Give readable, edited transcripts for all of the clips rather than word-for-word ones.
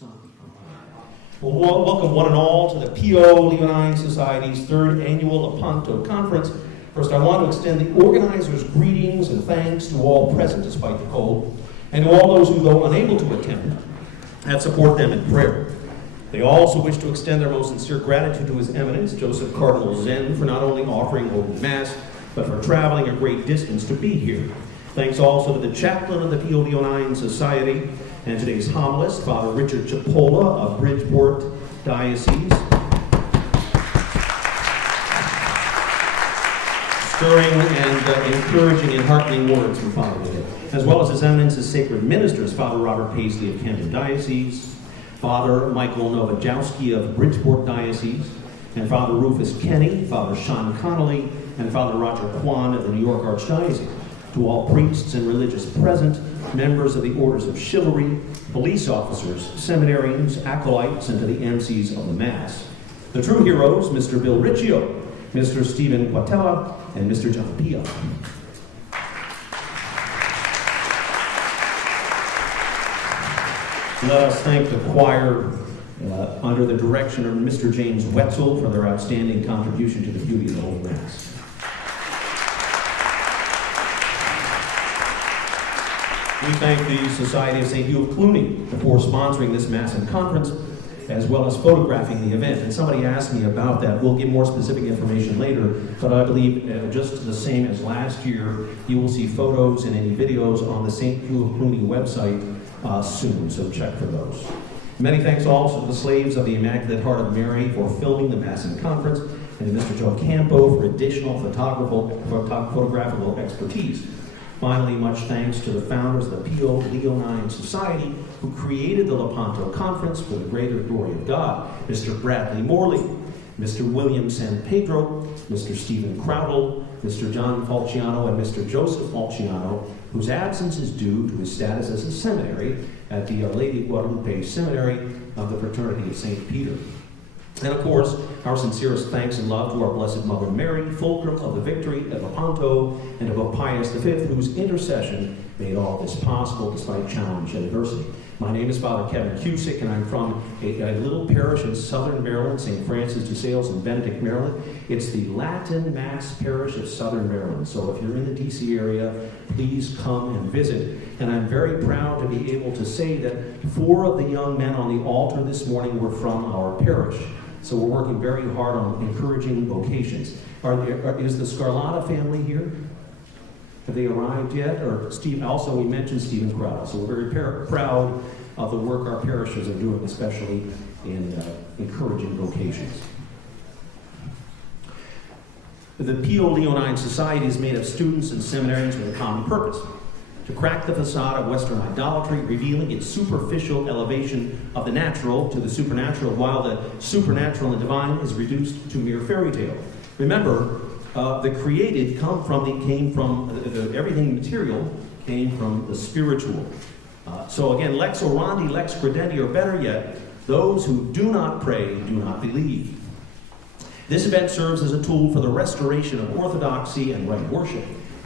Well, welcome one and all to the Pio Leonine Society's third annual Lepanto Conference. First, I want to extend the organizers' greetings and thanks to all present despite the cold, and to all those who, though unable to attend, have supported them in prayer. They also wish to extend their most sincere gratitude to His Eminence, Joseph Cardinal Zen, for not only offering open Mass, but for traveling a great distance to be here. Thanks also to the chaplain of the Pio Leonine Society, and today's homilist, Father Richard Chipola of Bridgeport Diocese. Stirring and encouraging and heartening words from Father today, as well as His Eminence's sacred ministers, Father Robert Paisley of Camden Diocese, Father Michael Novajowski of Bridgeport Diocese, and Father Rufus Kenny, Father Sean Connolly, and Father Roger Kwan of the New York Archdiocese. To all priests and religious present, members of the orders of chivalry, police officers, seminarians, acolytes, and to the MCs of the Mass. The true heroes, Mr. Bill Riccio, Mr. Stephen Quatella, and Mr. John Pia. Let us thank the choir under the direction of Mr. James Wetzel for their outstanding contribution to the beauty of the Holy Mass. We thank the Society of St. Hugh of Cluny for sponsoring this Mass and Conference, as well as photographing the event. And somebody asked me about that. We'll give more specific information later, but I believe just the same as last year, you will see photos and any videos on the St. Hugh of Cluny website soon, so check for those. Many thanks also to the slaves of the Immaculate Heart of Mary for filming the Mass and Conference, and to Mr. Joe Campo for additional photographical expertise. Finally, much thanks to the founders of the Pio Leonine Society who created the Lepanto Conference for the greater glory of God, Mr. Bradley Morley, Mr. William San Pedro, Mr. Stephen Crowdle, Mr. John Falciano, and Mr. Joseph Falciano, whose absence is due to his status as a seminary at the Lady Guadalupe Seminary of the Fraternity of St. Peter. And of course, our sincerest thanks and love to our Blessed Mother Mary, fulcrum of the victory at Lepanto, and to Pope Pius V, whose intercession made all this possible despite challenge and adversity. My name is Father Kevin Cusick, and I'm from a little parish in southern Maryland, St. Francis de Sales in Benedict, Maryland. It's the Latin Mass Parish of southern Maryland. So if you're in the D.C. area, please come and visit. And I'm very proud to be able to say that 4 of the young men on the altar this morning were from our parish. So we're working very hard on encouraging vocations. Is the Scarlata family here? Have they arrived yet? Or Steve? Also, we mentioned Stephen Crowd. So we're very proud of the work our parishes are doing, especially in encouraging vocations. The Pio Leonine Society is made of students and seminarians with a common purpose: to crack the facade of Western idolatry, revealing its superficial elevation of the natural to the supernatural, while the supernatural and divine is reduced to mere fairy tale. Remember, the created everything material came from the spiritual. So again, lex orandi, lex credendi, or better yet, those who do not pray do not believe. This event serves as a tool for the restoration of orthodoxy and right worship.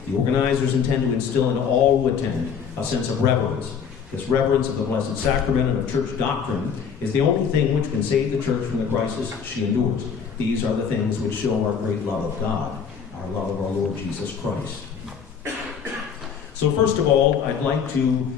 The organizers intend to instill in all who attend a sense of reverence. This reverence of the Blessed Sacrament and of church doctrine is the only thing which can save the church from the crisis she endures. These are the things which show our great love of God, our love of our Lord Jesus Christ. So first of all, I'd like to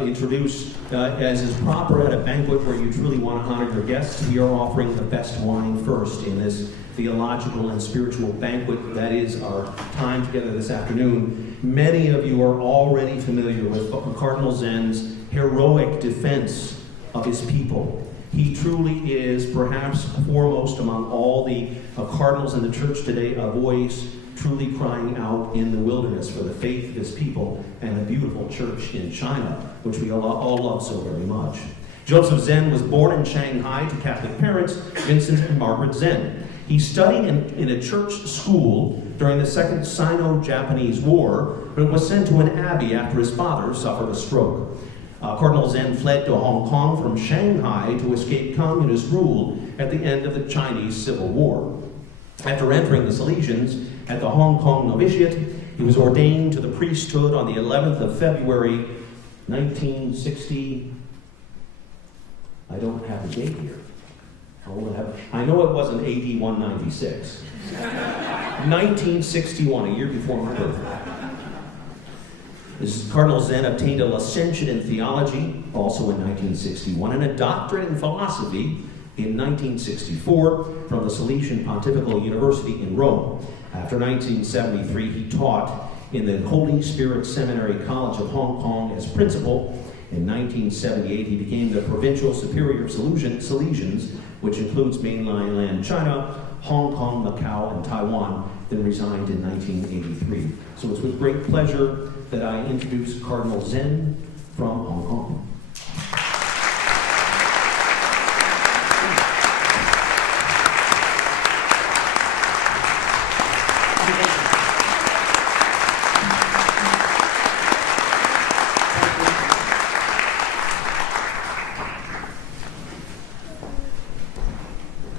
introduce, as is proper at a banquet where you truly want to honor your guests, we are offering the best wine first in this theological and spiritual banquet. That is our time together this afternoon. Many of you are already familiar with Cardinal Zen's heroic defense of his people. He truly is perhaps foremost among all the cardinals in the church today, a voice truly crying out in the wilderness for the faith of his people and a beautiful church in China, which we all love so very much. Joseph Zen was born in Shanghai to Catholic parents, Vincent and Margaret Zen. He studied in a church school during the Second Sino-Japanese War, but was sent to an abbey after his father suffered a stroke. Cardinal Zen fled to Hong Kong from Shanghai to escape communist rule at the end of the Chinese Civil War. After entering the Salesians at the Hong Kong novitiate, he was ordained to the priesthood on the 11th of February, 1960. I don't have the date here. I know it wasn't AD 196. 1961, a year before my birthday. Cardinal Zen obtained a licentiate in theology, also in 1961, and a doctorate in philosophy in 1964 from the Salesian Pontifical University in Rome. After 1973, he taught in the Holy Spirit Seminary College of Hong Kong as principal. In 1978, he became the Provincial Superior of Salesians, which includes mainland China, Hong Kong, Macau, and Taiwan, then resigned in 1983. So it's with great pleasure that I introduce Cardinal Zen from Hong Kong.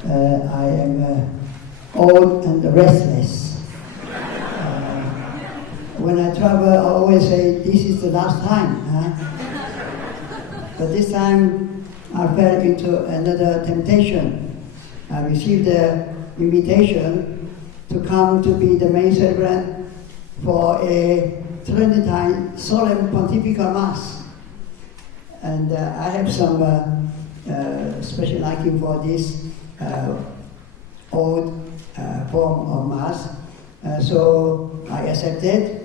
I am old and restless. When I travel, I always say, this is the last time. But this time, I fell into another temptation. I received the invitation to come to be the main celebrant for a Tridentine solemn pontifical mass. And I have some special liking for this old form of mass, so I accepted.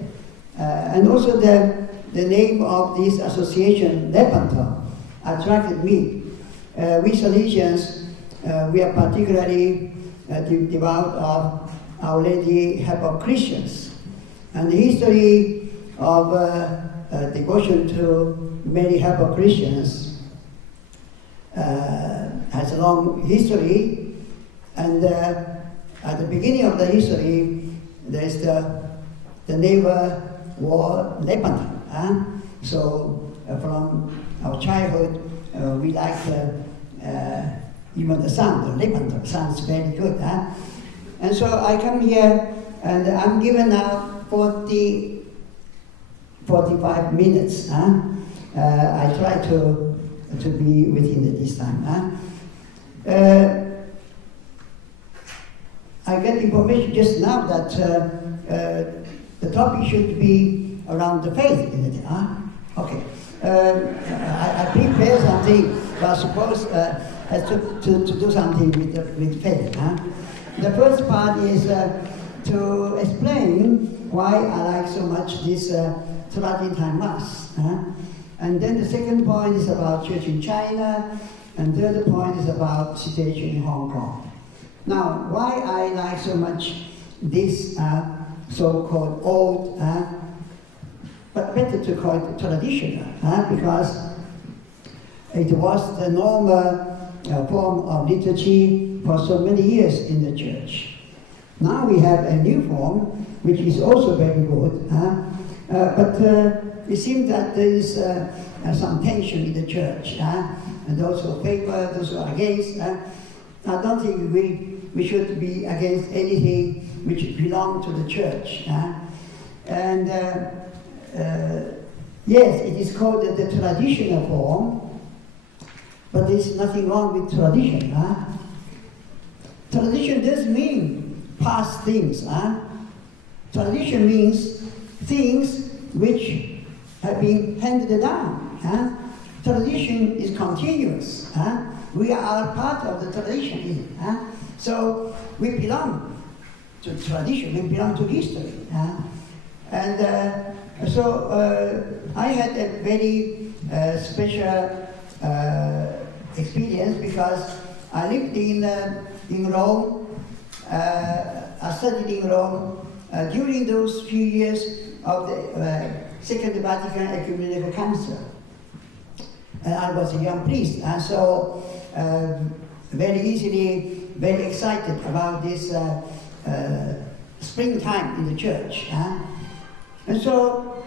And also the name of this association, Lepanto, attracted me. We Salesians, we are particularly devout of Our Lady Help of Christians. And the history of devotion to Mary Help of Christians has a long history, and at the beginning of the history, there's the neighbor war Lepanto. So from our childhood, we like even the sound, the Lepanto sounds very good. And so I come here, and I'm given now 45 minutes. I try to be within this time. I get information just now that the topic should be around the faith, isn't it? Okay. I prepare something, but I suppose has to do something with faith. The first part is to explain why I like so much this Tridentine Mass. And then the second point is about church in China, and the third point is about situation in Hong Kong. Now, why I like so much this so-called old, but better to call it traditional, because it was the normal form of liturgy for so many years in the church. Now we have a new form, which is also very good, but it seems that there is some tension in the church, and those who favor, those who are against. I don't think we should be against anything which belongs to the church. And yes, it is called the traditional form, but there's nothing wrong with tradition. Tradition does mean past things. Tradition means things which have been handed down. Tradition is continuous. We are part of the tradition. So we belong to tradition, we belong to history. And so I had a very special experience, because I lived in Rome. I studied in Rome during those few years of the Second Vatican Ecumenical Council. I was a young priest, and so very easily, very excited about this springtime in the church. And so,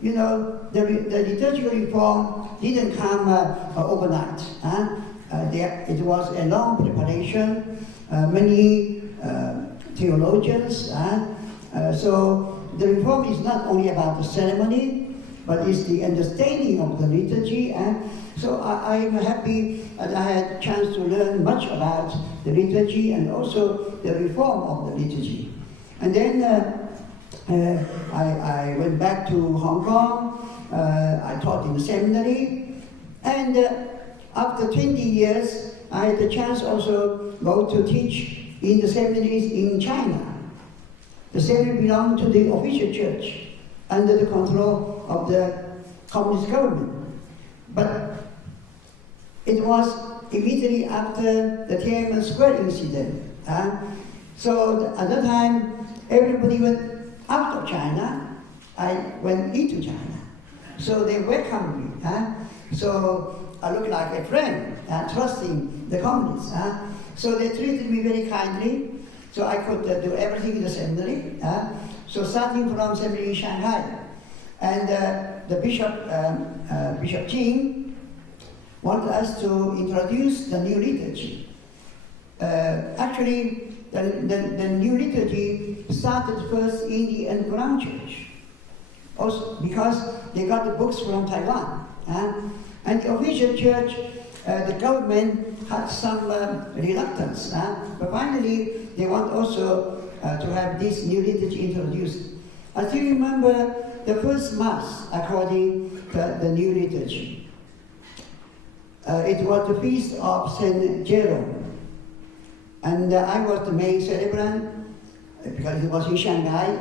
you know, the liturgical reform didn't come overnight. It was a long preparation, many theologians. So the reform is not only about the ceremony, but it's the understanding of the liturgy. And so I'm happy that I had a chance to learn much about the liturgy and also the reform of the liturgy. And then I went back to Hong Kong. I taught in the seminary, and after 20 years, I had the chance also go to teach in the seminaries in China. The seminary belonged to the official church under the control of the communist government. But it was immediately after the Tiananmen Square incident. So at that time, everybody went out of China. I went into China. So they welcomed me. So I looked like a friend, trusting the communists. So they treated me very kindly. So I could do everything in the seminary. So starting from seminary in Shanghai. And the Bishop Jing wanted us to introduce the new liturgy. Actually, the new liturgy started first in the underground church. Also because they got the books from Taiwan. And the official church, the government had some reluctance. But finally, they want also to have this new liturgy introduced. I still remember the first Mass according to the new liturgy. It was the feast of St. Jerome. And I was the main celebrant because it was in Shanghai.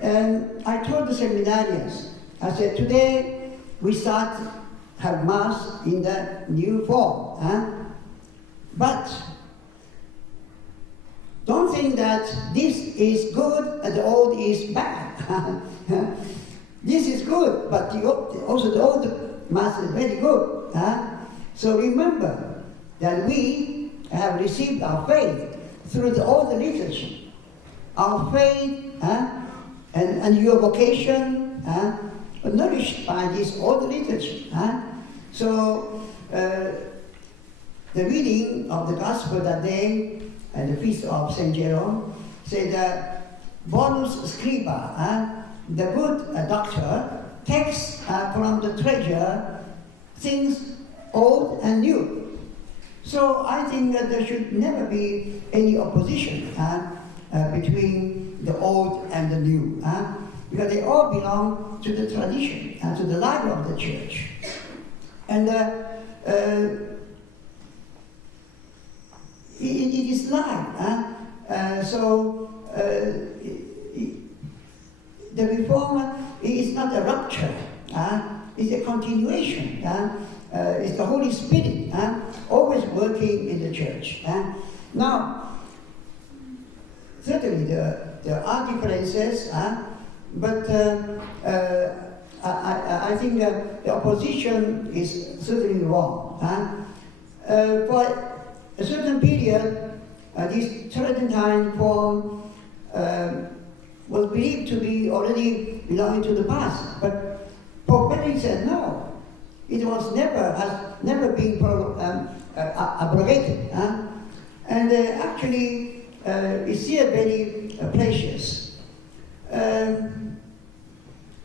And I told the seminarians, I said, today we start have Mass in the new form. But don't think that this is good and the old is bad. This is good, but also the old Mass is very good. So remember that we have received our faith through the old liturgy. Our faith and your vocation nourished by this old liturgy. So the reading of the Gospel that day at the feast of St. Jerome said that bonus scriba, the good doctor, takes from the treasure things old and new. So I think that there should never be any opposition between the old and the new, because they all belong to the tradition and to the life of the church. And it is life. The reform is not a rupture, it's a continuation. It's the Holy Spirit always working in the church. Now, certainly there are differences, but I think the opposition is certainly wrong. For a certain period, this Tridentine form was believed to be already belonging to the past, but Pope Benedict said no. It has never been abrogated, and actually it's still very precious.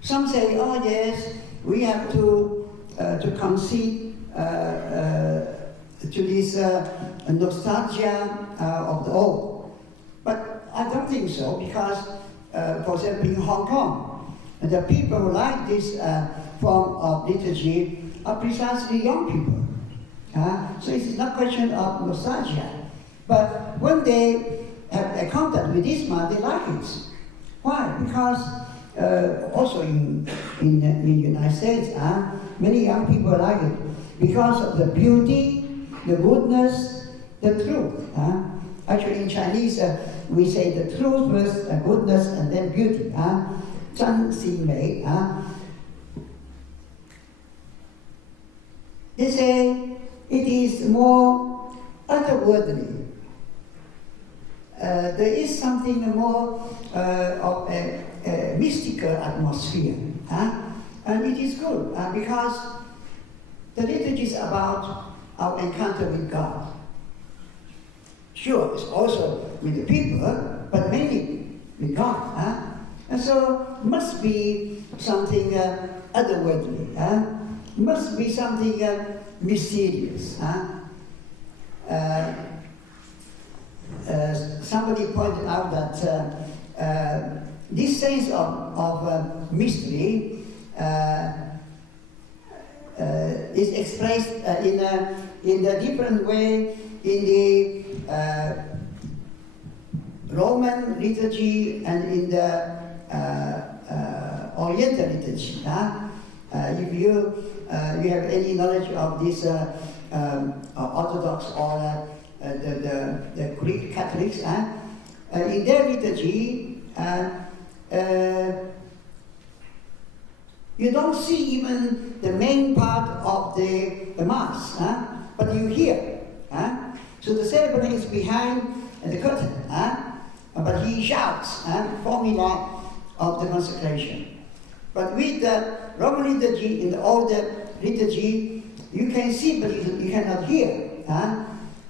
Some say, oh yes, we have to concede to this nostalgia of the old. But I don't think so, because, for example, in Hong Kong, the people who like this form of liturgy are precisely young people. So it's not a question of nostalgia. But when they have a contact with this man, they like it. Why? Because also in the United States, many young people like it because of the beauty, the goodness, the truth. Actually, in Chinese, we say the truth first, goodness, and then beauty. 真善美. They say it is more otherworldly. There is something more of a mystical atmosphere. And it is good because the liturgy is about our encounter with God. Sure, it's also with the people, but mainly with God. And so must be something otherworldly, must be something mysterious. Somebody pointed out that this sense of mystery is expressed in a different way in the Roman liturgy and in the Oriental liturgy. If you have any knowledge of this Orthodox or the Greek Catholics, in their liturgy, you don't see even the main part of the Mass, but you hear. So the celebrant is behind the curtain, but he shouts formula of the consecration. But with the Roman liturgy, in the older liturgy, you can see, but you cannot hear.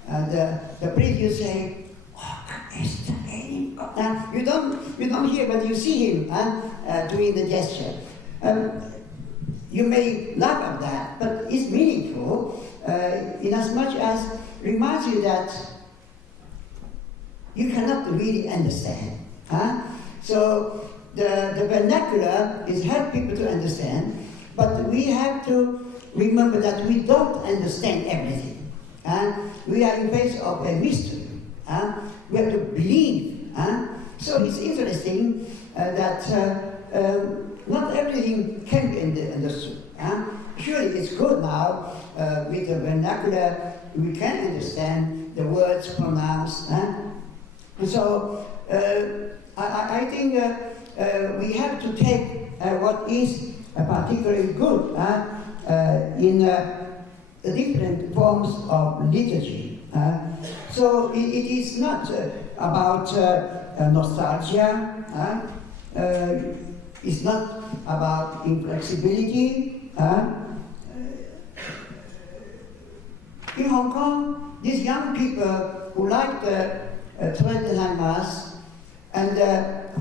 The priest, you say, "Oh, it's the name of that." You don't hear, but you see him doing the gesture. You may laugh at that, but it's meaningful in as much as reminds you that you cannot really understand. So the vernacular is help people to understand, but we have to remember that we don't understand everything. We are in face of a mystery. We have to believe. So it's interesting that not everything can be understood. Surely it's good now with the vernacular we can understand the words pronounced. So I think we have to take what is particularly good in the different forms of liturgy. So it is not about nostalgia. It's not about inflexibility. In Hong Kong, these young people who like the traditional Mass, and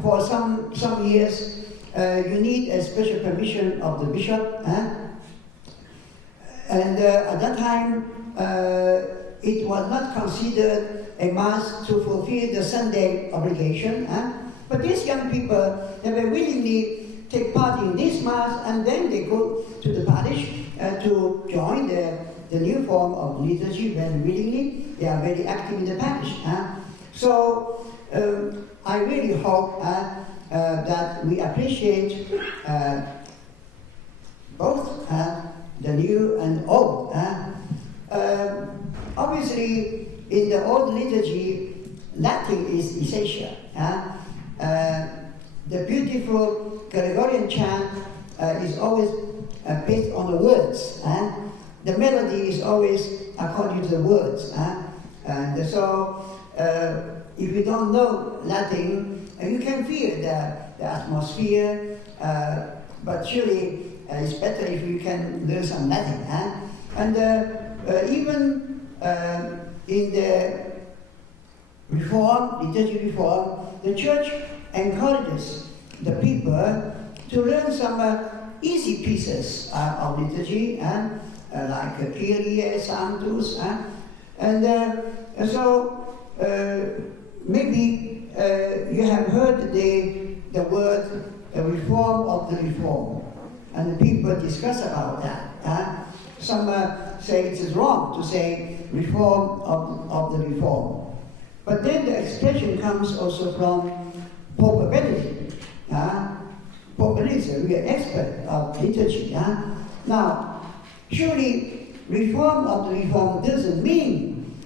for some years you need a special permission of the bishop. And at that time, it was not considered a Mass to fulfill the Sunday obligation. But these young people, they will willingly take part in this Mass, and then they go to the parish to join the new form of liturgy very willingly. They are very active in the parish. So I really hope that we appreciate both the new and old. Obviously, in the old liturgy, Latin is essential. The beautiful Gregorian chant is always based on the words. The melody is always according to the words. And so, if you don't know Latin, you can feel the atmosphere, but surely it's better if you can learn some Latin. And even in the liturgy reform, the church encourages the people to learn some easy pieces of liturgy, like Kyrie, Sanctus, and so maybe you have heard the word reform of the reform, and the people discuss about that. Some say it is wrong to say reform of the reform. But then the expression comes also from Pope Benedict. Pope Benedict is a real expert of liturgy. Now, surely reform of the reform doesn't mean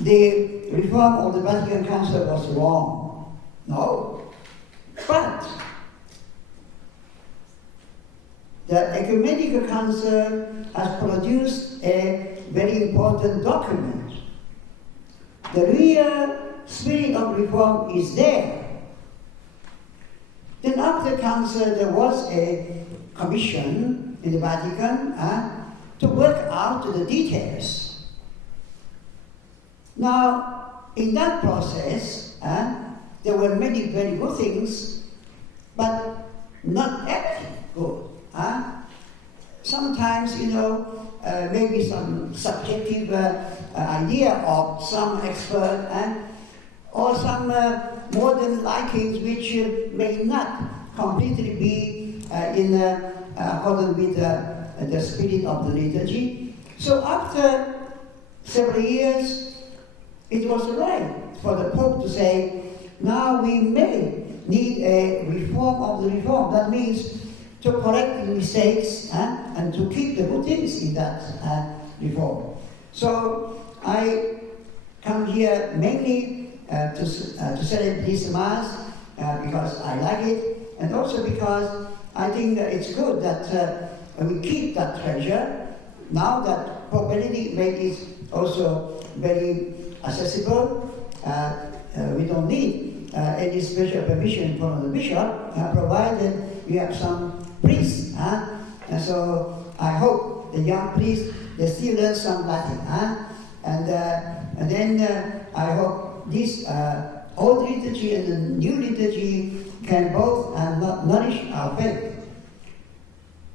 the reform of the Vatican Council was wrong. No. But the Ecumenical Council has produced a very important document. The real spirit of reform is there. Then after the council, there was a commission in the Vatican to work out the details. Now, in that process, there were many very good things, but not everything good. Sometimes, maybe some subjective idea of some expert, or some modern likings which may not completely be in accordance with the spirit of the liturgy. So after several years, it was right for the Pope to say, now we may need a reform of the reform. That means to correct the mistakes and to keep the good things in that reform. So I come here mainly to celebrate this Mass because I like it, and also because I think that it's good that we keep that treasure. Now that Pope Benedict made it also very accessible, we don't need any special permission from the bishop, provided you have some priests. And so I hope the young priests, they still learn some Latin. And then I hope this old liturgy and the new liturgy can both nourish our faith.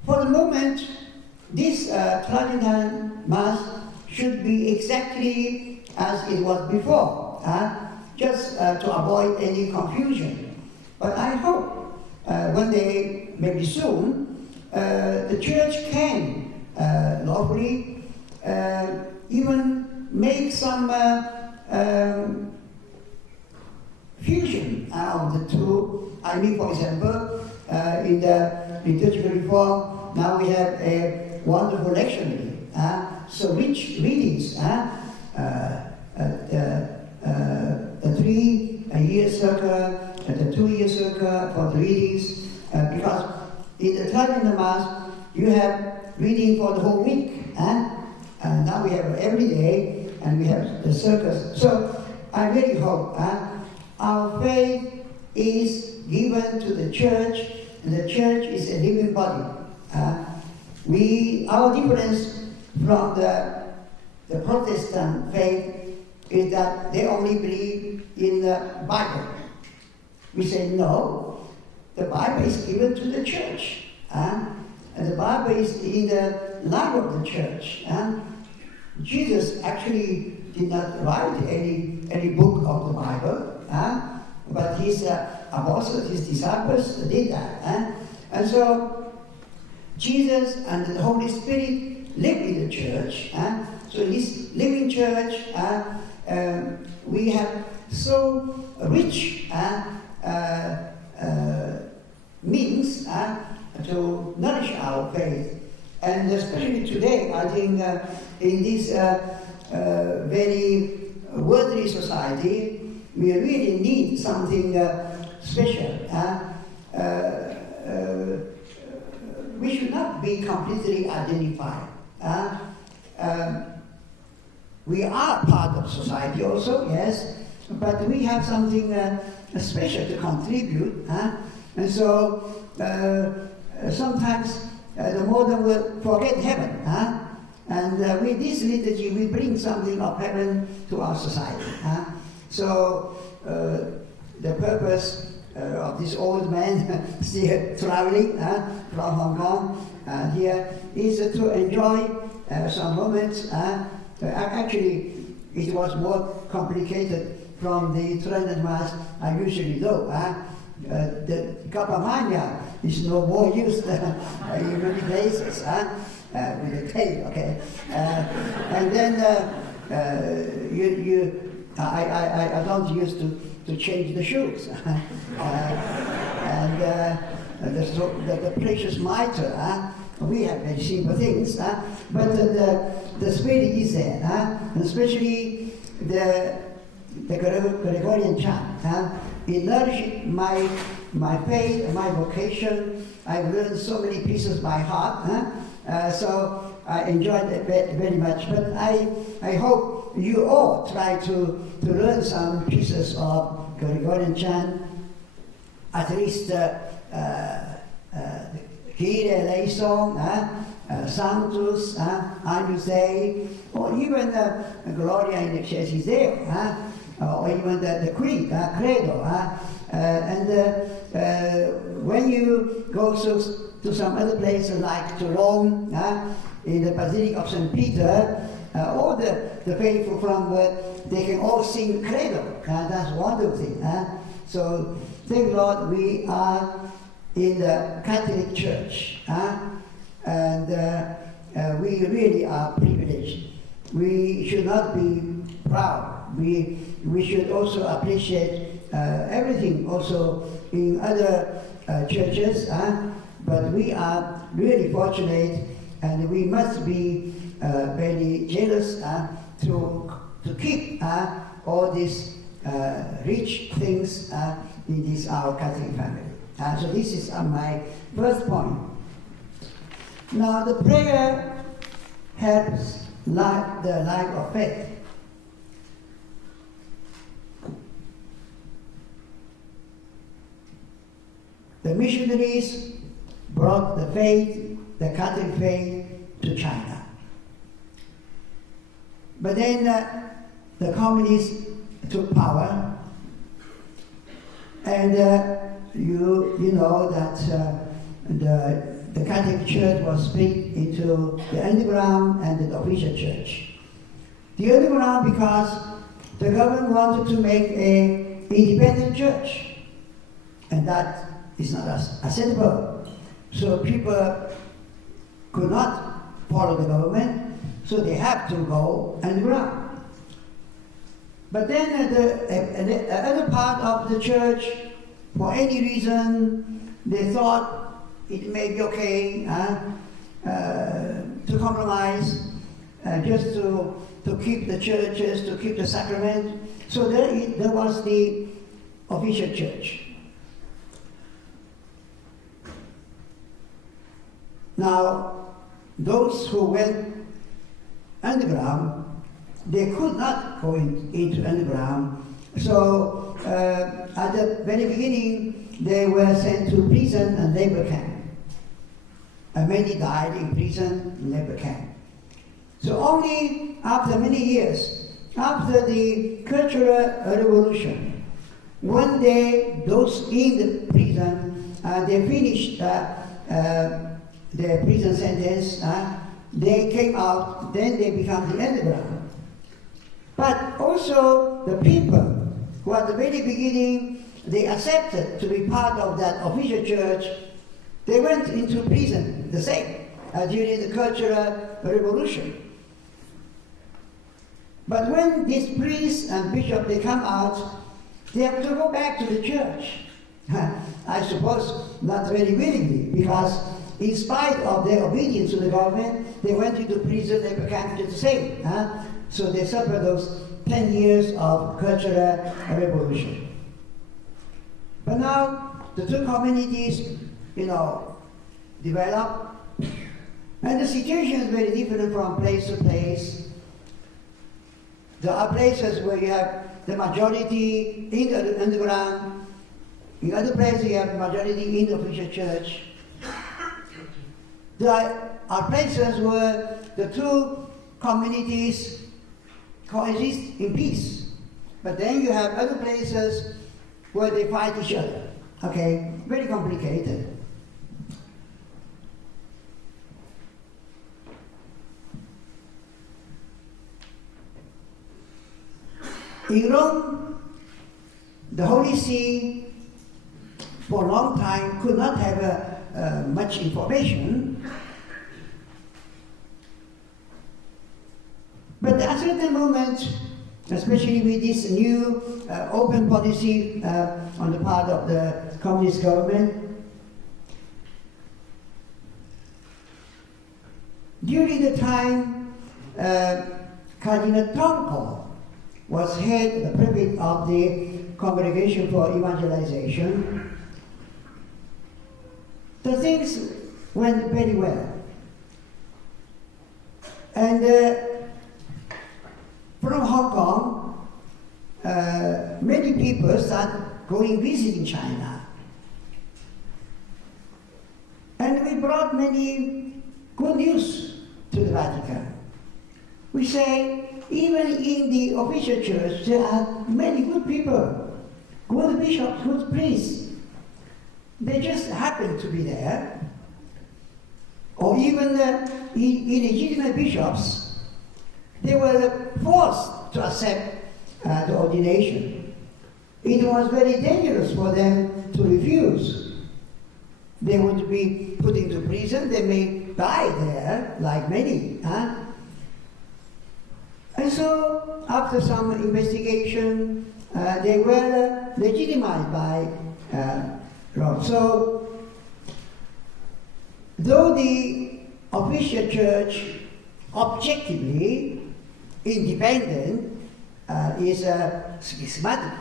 For the moment, this Cardinal Mass should be exactly as it was before, just to avoid any confusion. But I hope one day, maybe soon, the Church can lawfully even make some fusion of the two. I mean, for example, in the liturgical reform, now we have a wonderful lectionary, so rich readings, the 3-year circle, the 2-year circle for the readings, because in the Cardinal Mass you have reading for the whole week, and now we have every day, and we have the circles. So I really hope our faith is given to the Church, and the Church is a living body. Our difference from the Protestant faith is that they only believe in the Bible. We say no, the Bible is given to the Church, and the Bible is in the life of the Church. Jesus actually did not write any book of the Bible, but his apostles, his disciples did that. And so Jesus and the Holy Spirit live in the Church. So in this living Church, we have so rich means to nourish our faith. And especially today, I think in this very worldly society, we really need something special. We should not be completely identified. We are part of society also, yes, but we have something special to contribute. And so sometimes the modern world forget heaven. And with this liturgy, we bring something of heaven to our society. So the purpose of this old man still traveling from Hong Kong here is to enjoy some moments. Actually, it was more complicated from the Trident Mass I usually do. The Kapamanya is no more used in many places with the tape, okay? And then I don't use to change the shoes. And the precious mitre, we have very simple things, but the spirit is there, and especially the Gregorian chant. It nourished my faith and my vocation. I've learned so many pieces by heart, so I enjoyed it very much. But I hope you all try to learn some pieces of Gregorian chant, at least Kyrie eleison, Sanctus, Agnus Dei, or even Gloria in excelsis Deo. or even the creed, credo. When you go to some other places like to Rome, in the Basilica of St. Peter, all the faithful from they can all sing credo. That's a wonderful thing. So thank Lord we are in the Catholic Church, and we really are privileged. We should not be proud. We should also appreciate everything also in other churches, but we are really fortunate, and we must be very jealous to keep all these rich things in this our Catholic family. So this is my first point. Now the prayer helps the life of faith. The missionaries brought the faith, the Catholic faith, to China. But then the communists took power, and you know that the Catholic Church was split into the underground and the official church. The underground because the government wanted to make an independent church, and that is not acceptable. So people could not follow the government, so they have to go underground. But then the other part of the church, for any reason, they thought it may be okay to compromise, just to keep the churches, to keep the sacrament. So there was the official church. Now, those who went underground, they could not go into underground. So at the very beginning, they were sent to prison and labor camp. And many died in prison and labor camp. So only after many years, after the Cultural Revolution, one day those in the prison, they finished their prison sentence, they came out, then they become the underground. But also the people who at the very beginning, they accepted to be part of that official church, they went into prison the same during the Cultural Revolution. But when these priests and bishops, they come out, they have to go back to the church. I suppose not very willingly, because in spite of their obedience to the government, they went into prison, they became the same. So they suffered those 10 years of Cultural Revolution. But now, the two communities, develop, and the situation is very different from place to place. There are places where you have the majority in the underground. In other places, you have the majority in the official church. There are places where the two communities coexist in peace. But then you have other places where they fight each other. Okay, very complicated. In Rome, the Holy See, for a long time, could not have much information. But at a certain moment, especially with this new open policy on the part of the communist government, during the time Cardinal was head, the prefect of the Congregation for Evangelization, the things went very well. And from Hong Kong, many people started visiting China. And we brought many good news to the Vatican. We say, even in the official church, there are many good people, good bishops, good priests. They just happen to be there. Or even illegitimate bishops, they were forced to accept the ordination. It was very dangerous for them to refuse. They would be put into prison, they may die there, like many. And so, after some investigation, they were legitimized by Rome. So, though the official church, objectively independent, is schismatic,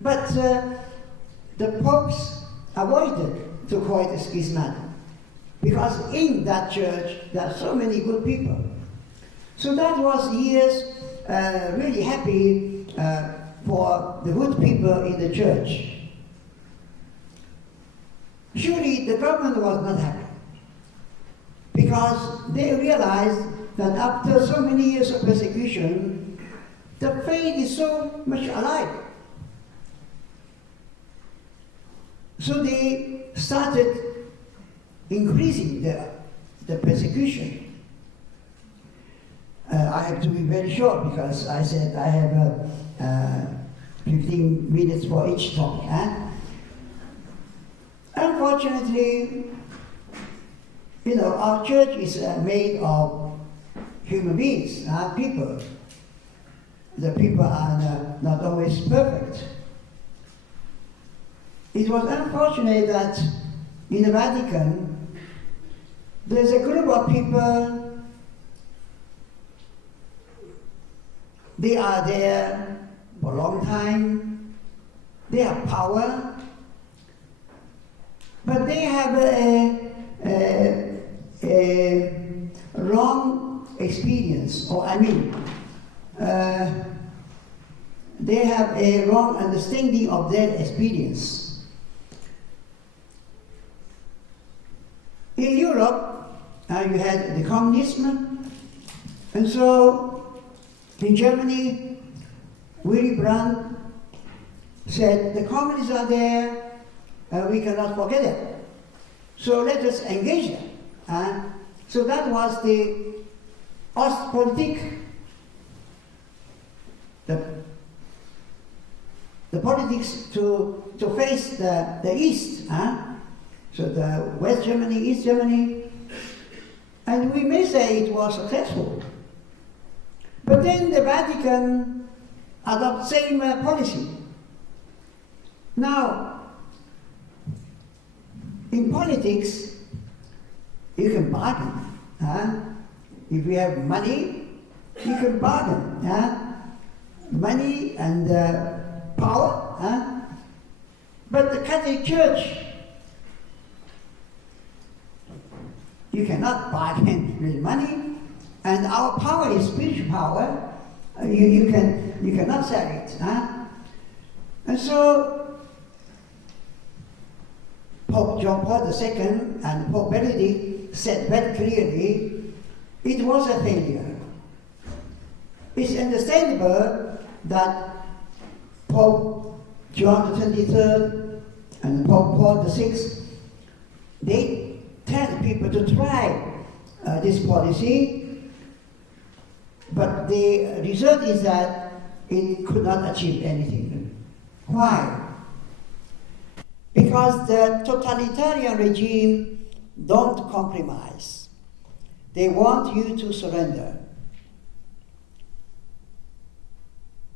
but the popes avoided to call it schismatic, because in that church there are so many good people. So that was years really happy for the good people in the church. Surely the government was not happy, because they realized that after so many years of persecution, the faith is so much alive. So they started increasing the persecution. I have to be very short because I said I have 15 minutes for each topic. Unfortunately, our church is made of human beings, people. The people are not always perfect. It was unfortunate that in the Vatican, there's a group of people, they are there for a long time, they have power, but they have a wrong experience, they have a wrong understanding of their experience. In Europe, you had the communism, and so in Germany, Willy Brandt said, the communists are there, we cannot forget it. So let us engage them. So that was the Ostpolitik, the politics to face the East. So the West Germany, East Germany, and we may say it was successful. But then the Vatican adopted the same policy. Now, in politics, you can bargain. If you have money, you can bargain. Money and power. But the Catholic Church, you cannot bargain with money, and our power is spiritual power. You cannot sell it. And so Pope John Paul II and Pope Benedict said very clearly, it was a failure. It's understandable that Pope John XXIII and Pope Paul VI, they tell people to try this policy, but the result is that it could not achieve anything. Why? Because the totalitarian regime don't compromise. They want you to surrender.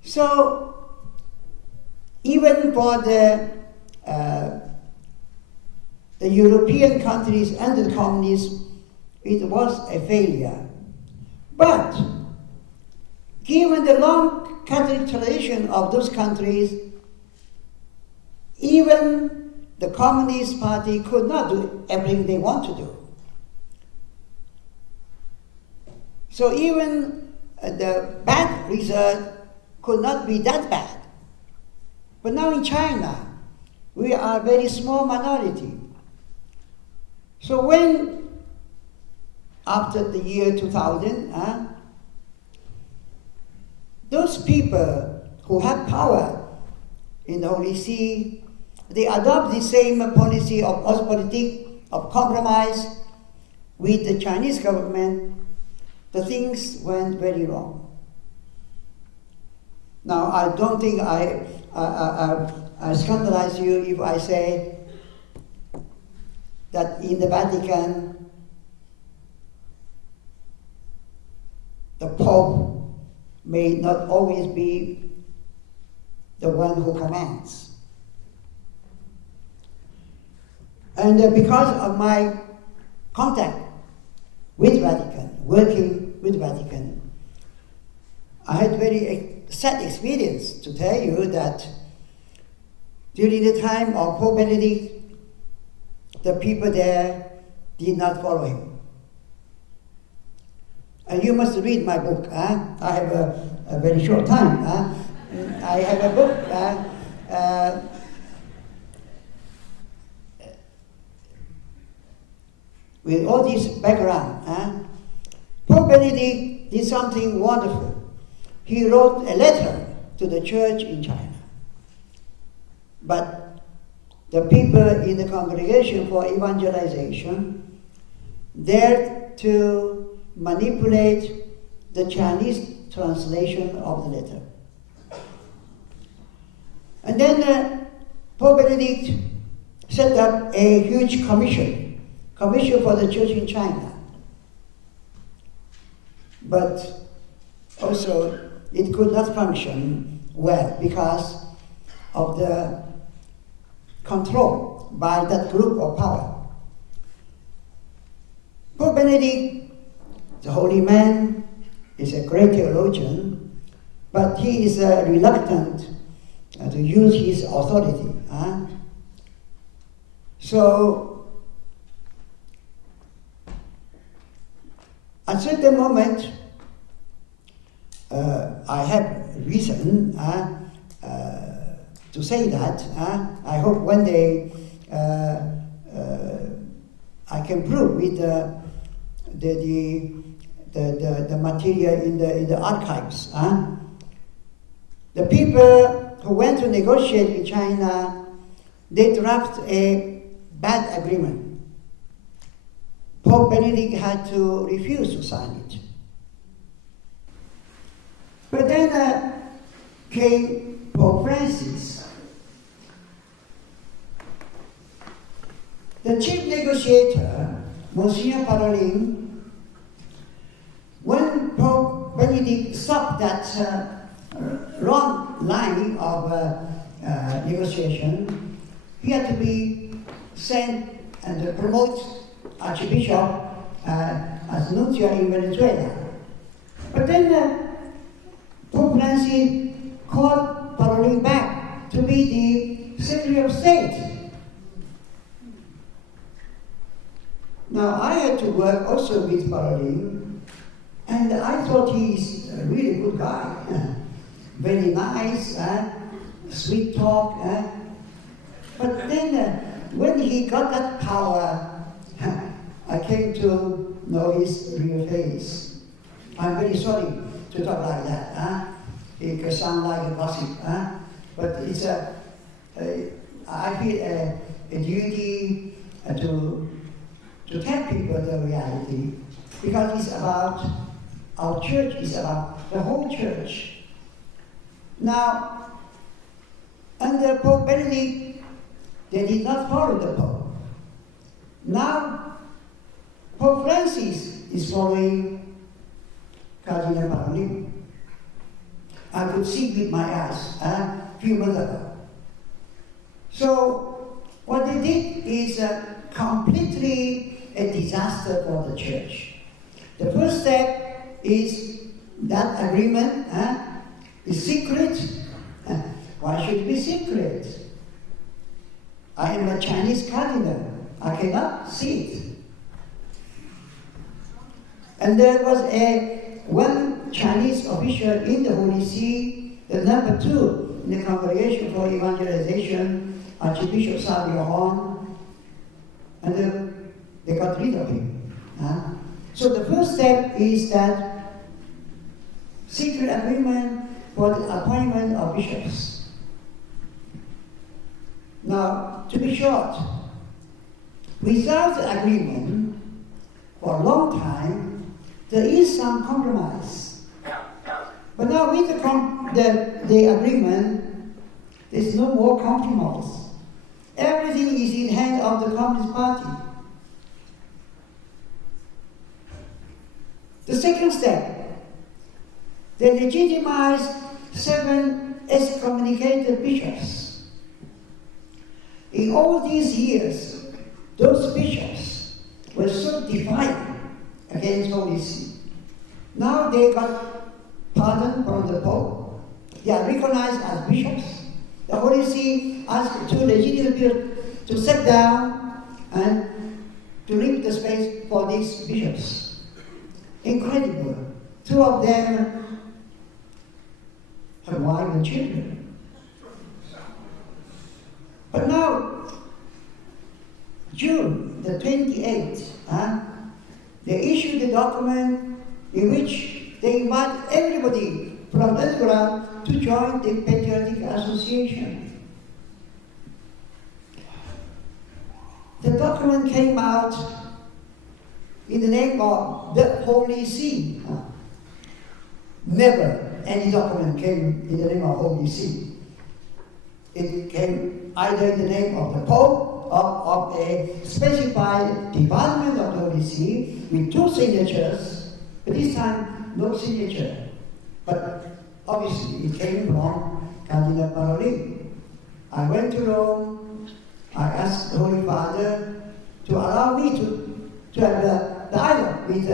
So, even for the European countries under the communists, it was a failure. But, given the long Catholic tradition of those countries, even the Communist Party could not do everything they want to do. So even the bad result could not be that bad. But now in China, we are a very small minority. So when after the year 2000, those people who have power in the Holy See, they adopt the same policy of Ostpolitik, of compromise with the Chinese government. The things went very wrong. Now, I don't think I scandalize you if I say that in the Vatican, the Pope may not always be the one who commands. And because of my contact with Vatican, working with Vatican, I had very sad experience to tell you that during the time of Pope Benedict, the people there did not follow him. And you must read my book. I have a very short time. I have a book. With all this background, Pope Benedict did something wonderful. He wrote a letter to the church in China. But the people in the Congregation for Evangelization dared to manipulate the Chinese translation of the letter. And then Pope Benedict set up a huge commission for the church in China. But also it could not function well because of the control by that group of power. Pope Benedict, the holy man, is a great theologian, but he is reluctant to use his authority. So, at a certain moment, I have reason to say that. I hope one day I can prove with the material in the archives. The people who went to negotiate with China, they draft a bad agreement. Pope Benedict had to refuse to sign it. But then came Pope Francis. The chief negotiator, Monsignor Parolin, when Pope Benedict stopped that wrong line of negotiation, he had to be sent and promote Archbishop as nuncio in Venezuela. But then Pope Francis called Parolin back to be the Secretary of State. Now I had to work also with Parolin, and I thought he's a really good guy, very nice, sweet talk. But then when he got that power, I came to know his real face. I'm very sorry to talk like that. It can sound like a gossip. But it's I feel a duty to tell people the reality, because it's about our church, it's about the whole church. Now, under Pope Benedict, they did not follow the Pope. Now, Pope Francis is following Cardinal Parolin. I could see with my eyes a few months ago. So, what they did is completely a disaster for the church. The first step is that agreement is secret. Why should it be secret? I am a Chinese cardinal. I cannot see it. And there was one Chinese official in the Holy See, the number 2 in the Congregation for Evangelization, Archbishop Sabio Hong, and they got rid of him. So the first step is that secret agreement for the appointment of bishops. Now, to be short, without the agreement, for a long time, there is some compromise. But now with the agreement, there's no more compromise. Everything is in hand of the Communist Party. The second step, they legitimize 7 excommunicated bishops. In all these years, those bishops were so defiant against Holy See. Now they got pardon from the Pope. They are recognized as bishops. The Holy See asked 2 legitimate bishops to step down and to leave the space for these bishops. Incredible. 2 of them have wife and children. But now, June the 28th, they issued a document in which they invite everybody from underground to join the Patriotic Association. The document came out in the name of the Holy See. Never any document came in the name of Holy See. It came either in the name of the Pope or of a specified department of the Holy See with 2 signatures, but this time no signature. But obviously it came from Cardinal Parolin. I went to Rome. I asked the Holy Father to allow me to have a dialogue with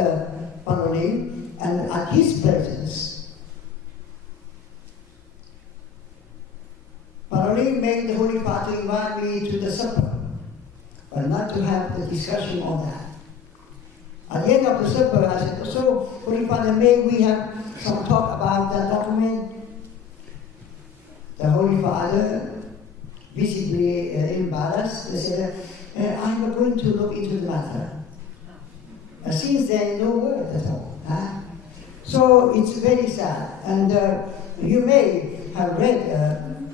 Parolin, and at his presence, Parolin made the Holy Father invite me to the supper, but not to have the discussion on that. At the end of the supper, I said, so, Holy Father, may we have some talk about that document? The Holy Father, visibly embarrassed, said, I'm going to look into the matter. Since then, no word at all. So it's very sad. And you may have read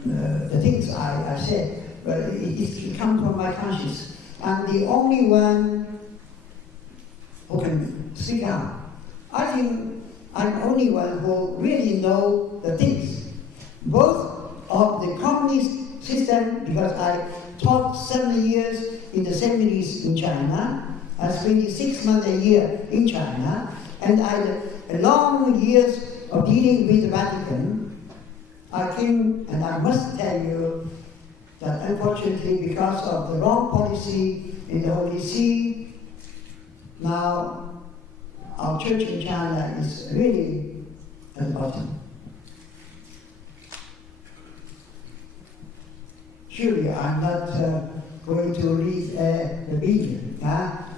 the things I said, but it comes from my conscience. I'm the only one who can speak out. I think I'm the only one who really know the things, both of the communist system, because I taught 7 years in the seminaries in China. I spent 6 months a year in China, and I had long years of dealing with the Vatican. I came, and I must tell you that unfortunately, because of the wrong policy in the Holy See, now our church in China is really at the bottom. Surely I'm not going to read the Bible.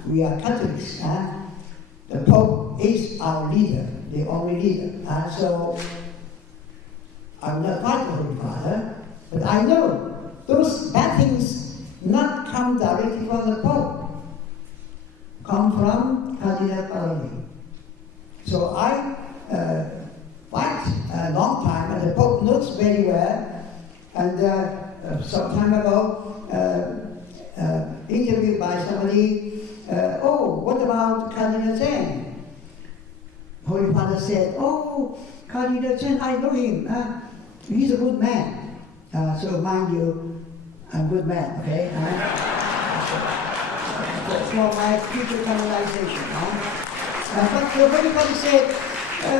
We are Catholics. The Pope is our leader, the only leader. So I'm not quite the Holy Father, but I know those bad things not come directly from the Pope, come from Cardinal Parolin. So I fight a long time, and the Pope knows very well. And some time ago, interviewed by somebody, what about Cardinal Chen? Holy Father said, Cardinal Chen, I know him. He's a good man. So mind you, I'm a good man, okay? For my future canonization. But the Holy Father said,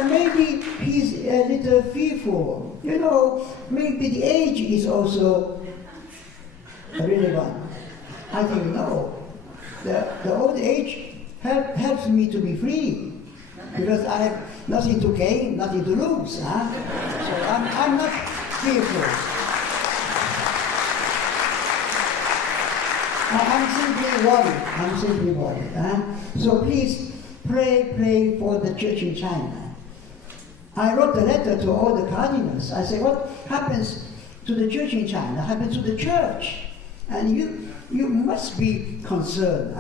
maybe he's a little fearful. You know, maybe the age is also relevant. I think no. The old age helps me to be free, because I have nothing to gain, nothing to lose. So I'm not fearful. I'm simply worried. So please pray for the church in China. I wrote a letter to all the cardinals. I said, what happens to the church in China happens to the church. And you must be concerned.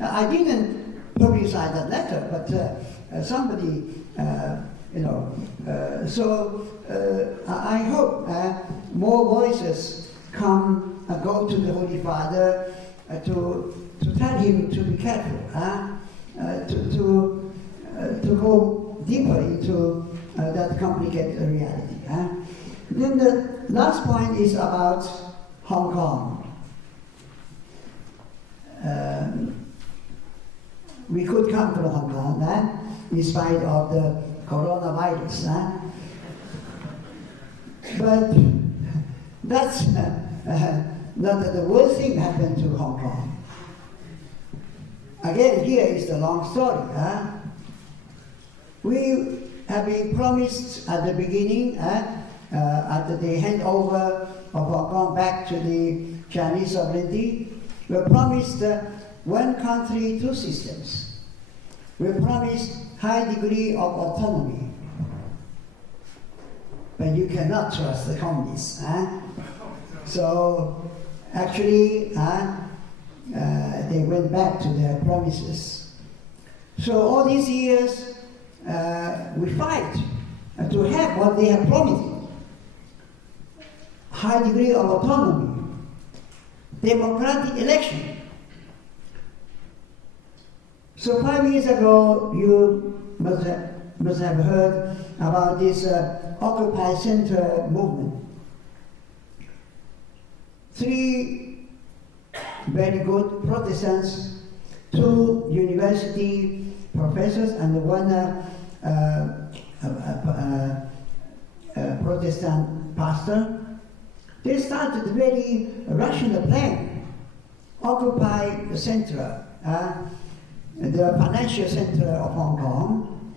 I didn't publicize that letter, but somebody, I hope more voices go to the Holy Father to tell him to be careful, to go deeper into that complicated reality. Then the last point is about Hong Kong. We could come to Hong Kong in spite of the coronavirus. But that's not the worst thing happened to Hong Kong. Again, here is the long story. We have been promised at the beginning, at the handover of Hong Kong back to the Chinese sovereignty, we were promised one country, two systems. We were promised high degree of autonomy. But you cannot trust the communists. So actually, they went back to their promises. So all these years, we fight to have what they have promised. High degree of autonomy, democratic election. So 5 years ago, you must have heard about this Occupy Center movement. 3 very good Protestants, 2 university professors, and 1 Protestant pastor. They started a very rational plan. Occupy the center, the financial center of Hong Kong,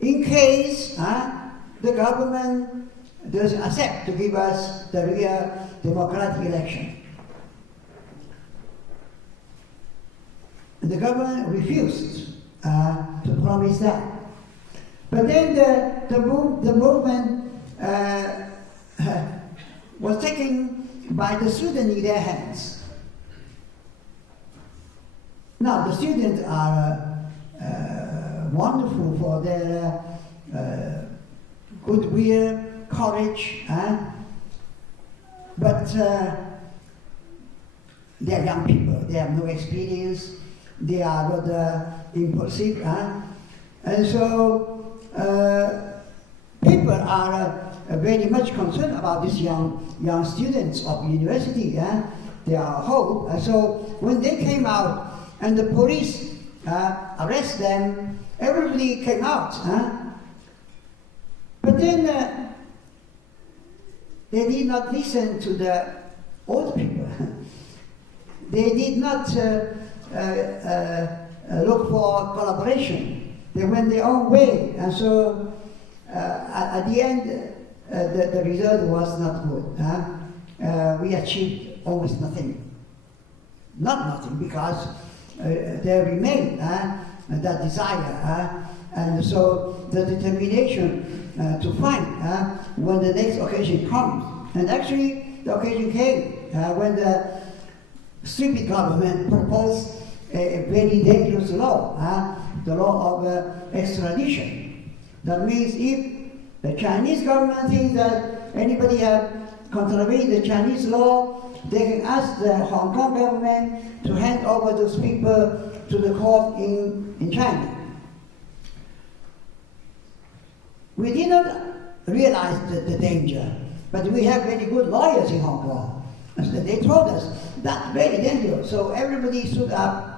in case the government doesn't accept to give us the real democratic election. The government refused to promise that. But then the movement was taken by the students in their hands. Now, the students are wonderful for their goodwill, courage, but they are young people, they have no experience, they are rather impulsive, and so people are very much concerned about these young students of university. They are hope. So when they came out and the police arrest them, everybody came out. But then they did not listen to the old people. They did not look for collaboration. They went their own way, and so at the end, the result was not good. We achieved almost nothing. Not nothing, because there remained that desire, and so the determination to fight when the next occasion comes. And actually, the occasion came when the stupid government proposed a very dangerous law, the law of extradition. That means if the Chinese government thinks that anybody has contravened the Chinese law, they can ask the Hong Kong government to hand over those people to the court in China. We did not realize the danger, but we have very good lawyers in Hong Kong. And so they told us that's very dangerous. So everybody stood up.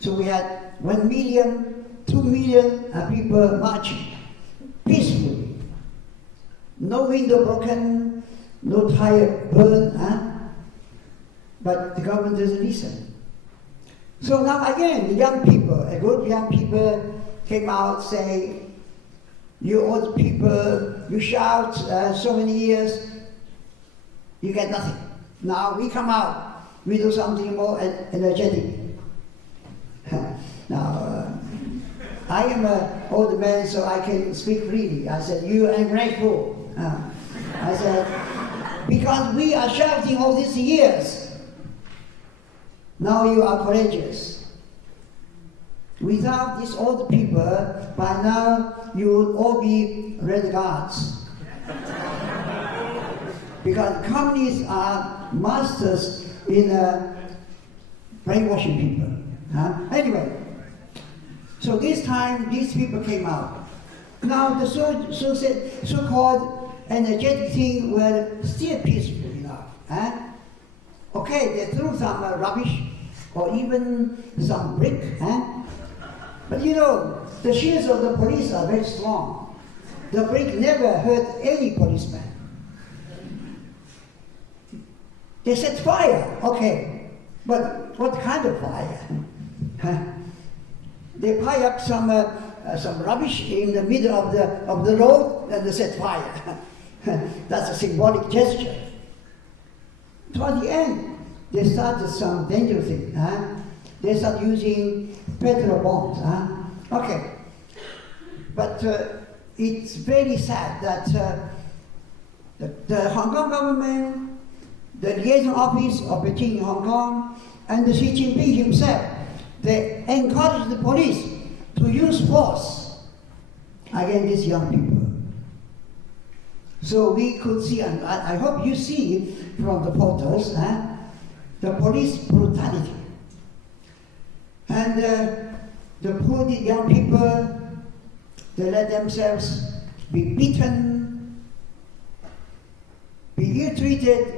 So we had 1 million, 2 million people marching peacefully. No window broken, no tire burned, but the government doesn't listen. So now again, the young people, a group of young people came out saying, you old people, you shout so many years, you get nothing. Now we come out, we do something more energetic. Now, I am an old man, so I can speak freely. I said, you ungrateful. I said, because we are shouting all these years, now you are courageous. Without these old people, by now you would all be Red Guards. Because communists are masters in brainwashing people. Anyway, so this time these people came out. Now the so-called energetic thing were still peaceful enough. Okay, they threw some rubbish or even some brick. But you know, the shields of the police are very strong. The brick never hurt any policeman. They set fire, okay, but what kind of fire? They pile up some rubbish in the middle of the road and they set fire. That's a symbolic gesture. Toward the end, they started some dangerous thing. They started using petrol bombs. Okay, but it's very sad that the Hong Kong government, the liaison office of Beijing in Hong Kong, and the Xi Jinping himself, they encourage the police to use force against these young people. So we could see, and I hope you see from the photos, the police brutality. And the poor young people, they let themselves be beaten, be ill-treated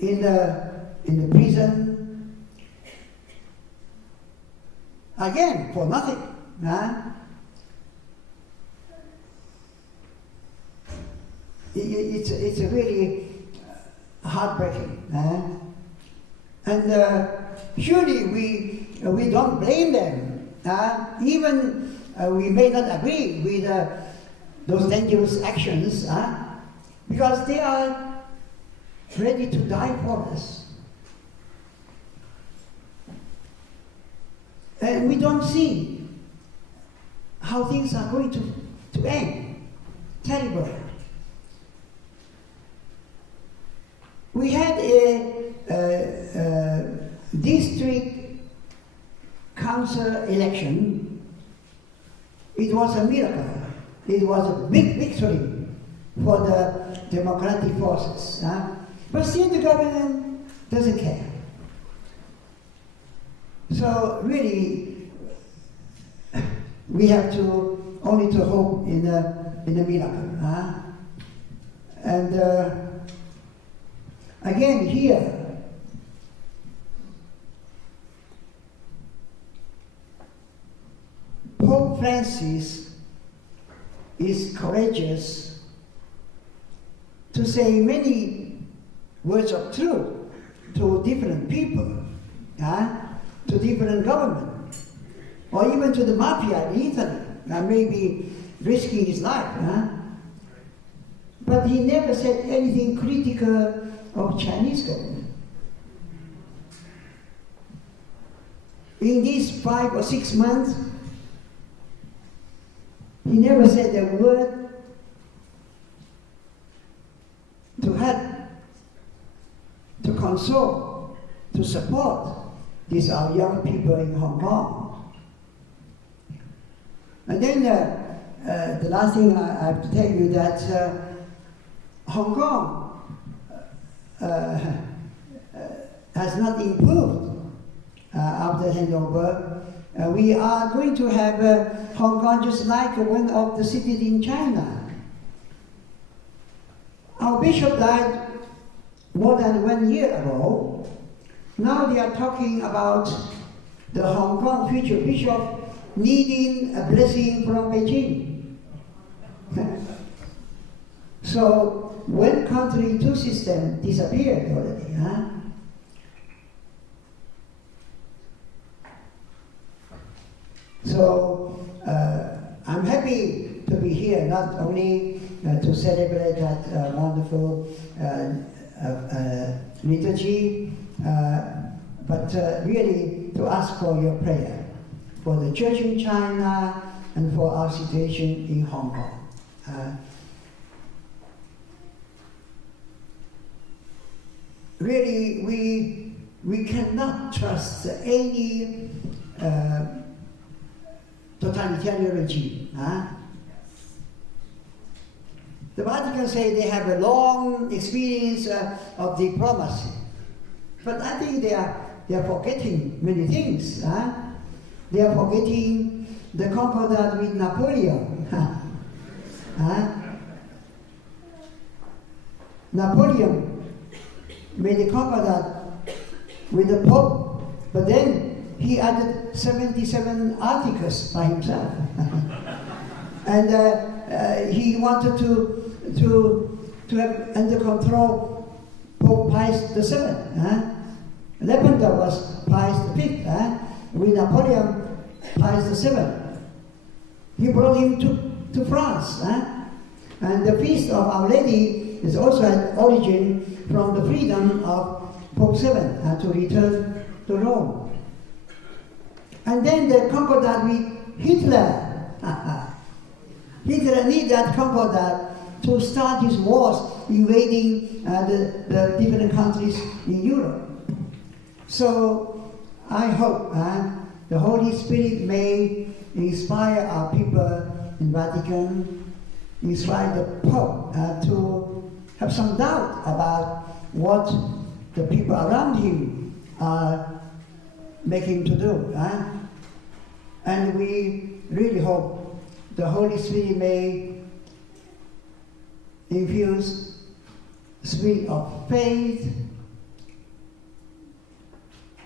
in the prison, again, for nothing. It's a really heartbreaking. And surely we don't blame them. Even we may not agree with those dangerous actions, because they are ready to die for us. And we don't see how things are going to end. Terrible. We had a district council election. It was a miracle. It was a big victory for the democratic forces. But still the government doesn't care. So really, we have to only to hope in a miracle. And again here, Pope Francis is courageous to say many words of truth to different people, to different government, or even to the mafia in Italy, maybe risking his life. But he never said anything critical of Chinese government. In these 5 or 6 months, he never said a word to help, to console, to support these our young people in Hong Kong. And then the last thing I have to tell you that Hong Kong has not improved after handover. We are going to have Hong Kong just like one of the cities in China. Our bishop died more than 1 year ago. Now they are talking about the Hong Kong future bishop needing a blessing from Beijing. So one country, two systems disappeared already. So I'm happy to be here, not only to celebrate that wonderful liturgy, but really to ask for your prayer for the church in China and for our situation in Hong Kong. Really, we cannot trust any totalitarian regime. The Vatican say they have a long experience of diplomacy, but I think they are forgetting many things. They are forgetting the concordat with Napoleon. Napoleon made a concordat with the Pope, but then he added 77 articles by himself. And he wanted to have under control Pope Pius VII. Lepanto was Pius V. With Napoleon, Pius VII. He brought him to France. And the feast of Our Lady is also an origin from the freedom of Pope VII to return to Rome. And then the concordat with Hitler. Hitler needed that concordat to start his wars invading the different countries in Europe. So I hope the Holy Spirit may inspire our people in Vatican, inspire the Pope to have some doubt about what the people around him are making to do. And we really hope the Holy Spirit may infuse spirit of faith,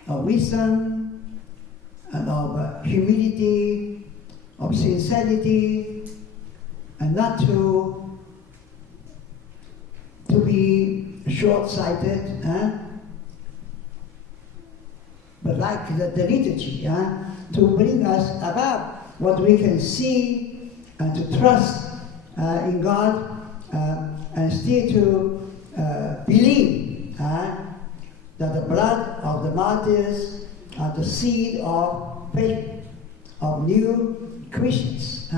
of wisdom, and of humility, of sincerity, and not to be short-sighted, but like the liturgy, to bring us above what we can see and to trust in God and still to believe that the blood of the martyrs are the seed of faith, of new Christians.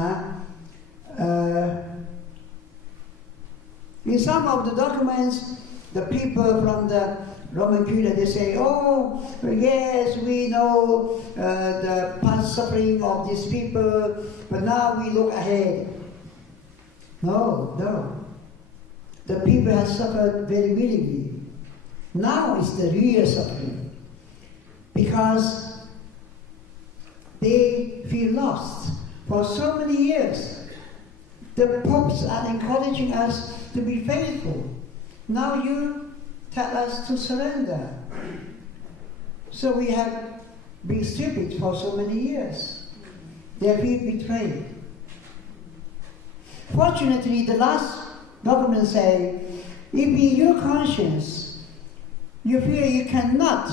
In some of the documents, the people from the Roman Curia, they say, oh, yes, we know the past suffering of these people, but now we look ahead. No. The people have suffered very willingly. Now is the real suffering, because they feel lost. For so many years, the popes are encouraging us to be faithful. Now you tell us to surrender. So we have been stupid for so many years. They have been betrayed. Fortunately, the last document say, if in your conscience you feel you cannot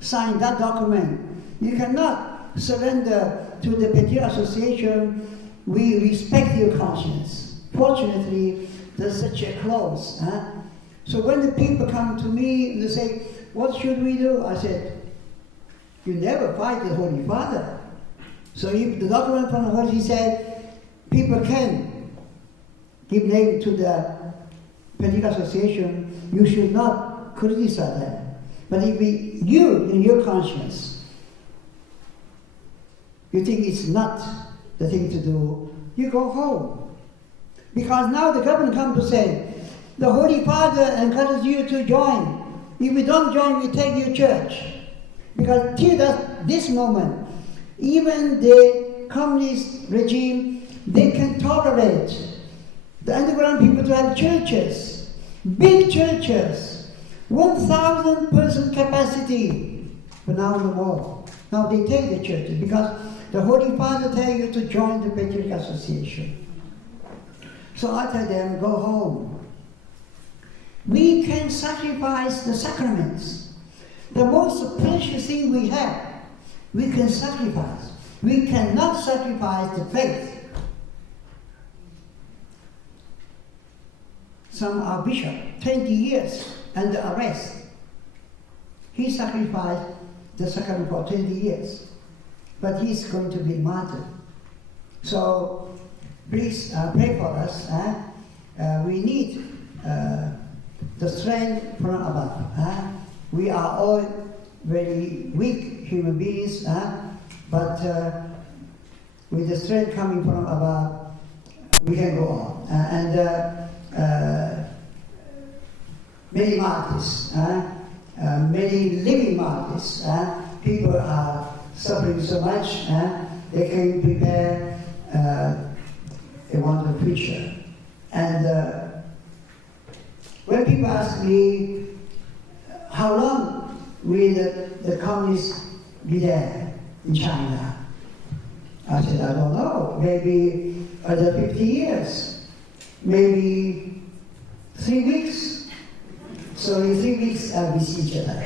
sign that document, you cannot surrender to the Patriot Association, we respect your conscience. Fortunately, there's such a clause. So when the people come to me and they say, what should we do? I said, you never fight the Holy Father. So if the document from the Holy said, people can give name to the Patriot Association, you should not criticize them. But if you, in your conscience, you think it's not the thing to do, you go home. Because now the government comes to say, the Holy Father encourages you to join. If you don't join, we take your church. Because till this moment, even the communist regime, they can tolerate the underground people to have churches, big churches, 1,000 person capacity, but now no more. Now they take the churches because the Holy Father tells you to join the Patriot Association. So I tell them, go home. We can sacrifice the sacraments. The most precious thing we have, we can sacrifice. We cannot sacrifice the faith. Some are bishop, 20 years under arrest. He sacrificed the sacrament for 20 years, but he's going to be martyred. So please pray for us. We need the strength from above. We are all very weak human beings, but with the strength coming from above, we can go on. Many martyrs, many living martyrs. People are suffering so much, they can prepare a wonderful future. And when people ask me, how long will the communists be there in China? I said, I don't know, maybe other 50 years, maybe 3 weeks. So in 3 weeks, we see each other.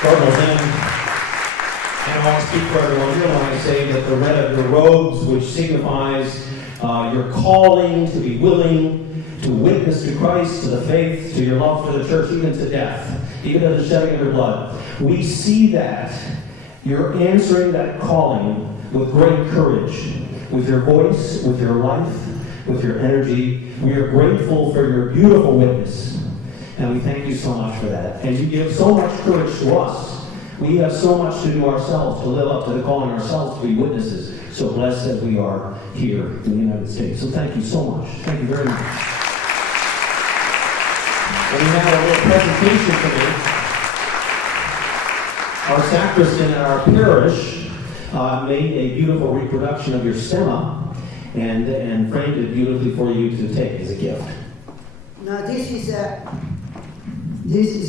Cardinal, then, and I want to speak for everyone here when I say that the red of your robes, which signifies your calling to be willing to witness to Christ, to the faith, to your love for the church, even to death, even to the shedding of your blood. We see that you're answering that calling with great courage, with your voice, with your life, with your energy. We are grateful for your beautiful witness. And we thank you so much for that. And you give so much courage to us. We have so much to do ourselves, to live up to the calling ourselves to be witnesses. So blessed as we are here in the United States. So thank you so much. Thank you very much. And we have a little presentation today. Our sacristan at our parish made a beautiful reproduction of your stemma and framed it beautifully for you to take as a gift. Now this is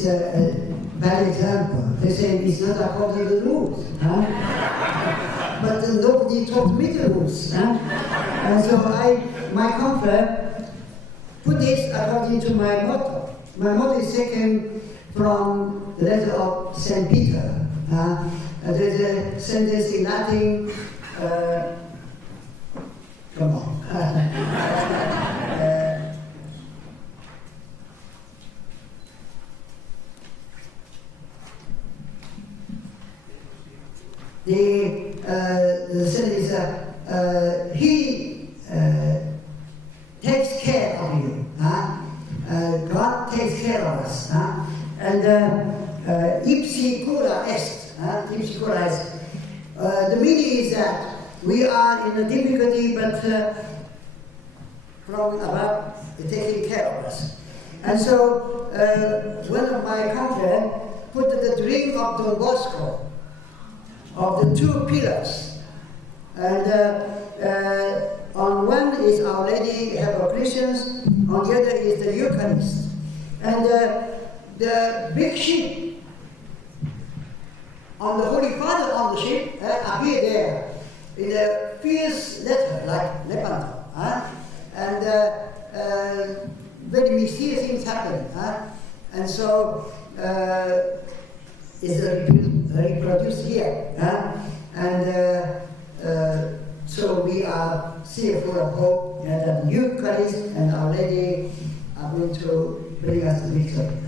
a bad example. They say it's not according to the rules. But nobody taught me the rules. And so my confrere put this according to my motto. My motto is taken from the letter of St. Peter. There's a sentence in Latin, come on. The sentence is, he takes care of you. God takes care of us. And ipsi cura est. Ipsi cura est. The meaning is that we are in a difficulty, but from above, taking care of us. And so one of my confrères put the dream of Don Bosco, of the two pillars. And on one is Our Lady, Help of Christians, on the other is the Eucharist. And the big ship, on the Holy Father on the ship, appeared there in a fierce letter, like Lepanto. And very mysterious things happen. And so is reproduced here. And so we are still full of hope that the Eucharist and Our Lady are going to bring us to victory.